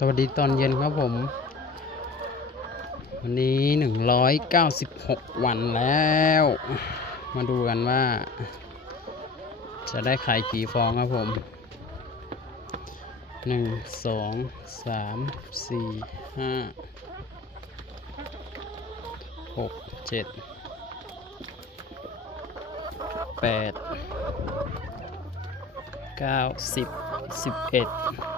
สวัสดีตอนเย็นครับผม วันนี้ 196 วันแล้ว มาดูกันว่า จะได้ขายกี่ฟองครับผม 1 2 3 4 5 6 7 8 9 10 11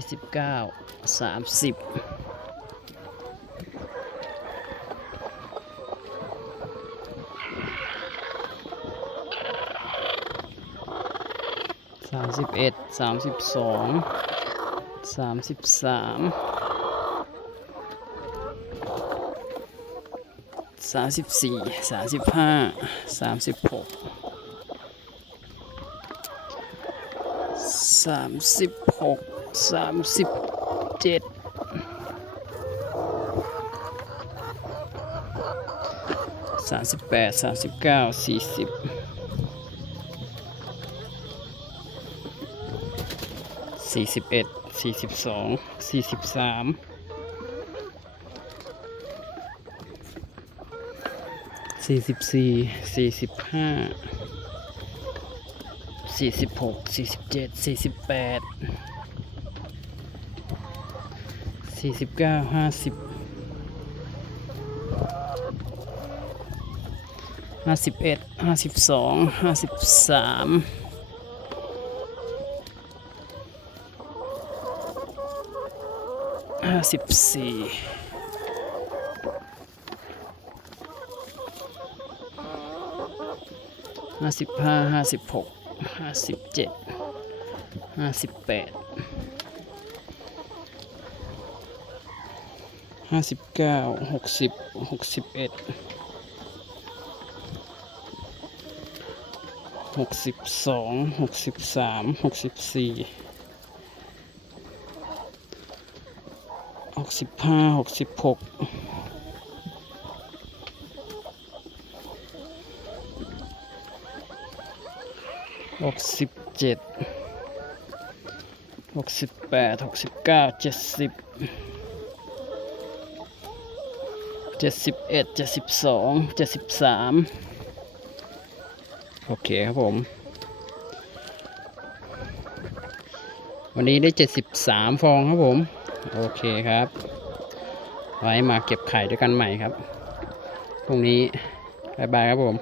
ยี่สิบเก้าสามสิบสามสิบเอ็ดสามสิบสองสามสิบสามสามสิบสี่สามสิบห้าสามสิบหก สามสิบหกสามสิบเจ็ดสามสิบแปดสามสิบเก้าสี่สิบสี่สิบเอ็ดสี่สิบสองสี่สิบสามสี่สิบสี่สี่สิบห้า สี่สิบหกสี่สิบเจ็ดสี่สิบแปดสี่สิบเก้าห้าสิบห้าสิบเอ็ดห้าสิบสองห้าสิบสามห้าสิบสี่ห้าสิบห้าห้าสิบหก ห้าสิบเจ็ดห้าสิบแปดห้าสิบเก้าหกสิบหกสิบเอ็ดหกสิบสองหกสิบสามหกสิบสี่หกสิบห้าหกสิบหก หกสิบเจ็ดหกสิบแปดหกสิบเก้าเจ็ดสิบเจ็ดสิบเอ็ดเจ็ดสิบสองเจ็ดสิบสามโอเคครับผม วันนี้ได้เจ็ดสิบสามฟองครับผม โอเคครับ ไว้มาเก็บไข่ด้วยกันใหม่ครับ พรุ่งนี้บายบายครับผม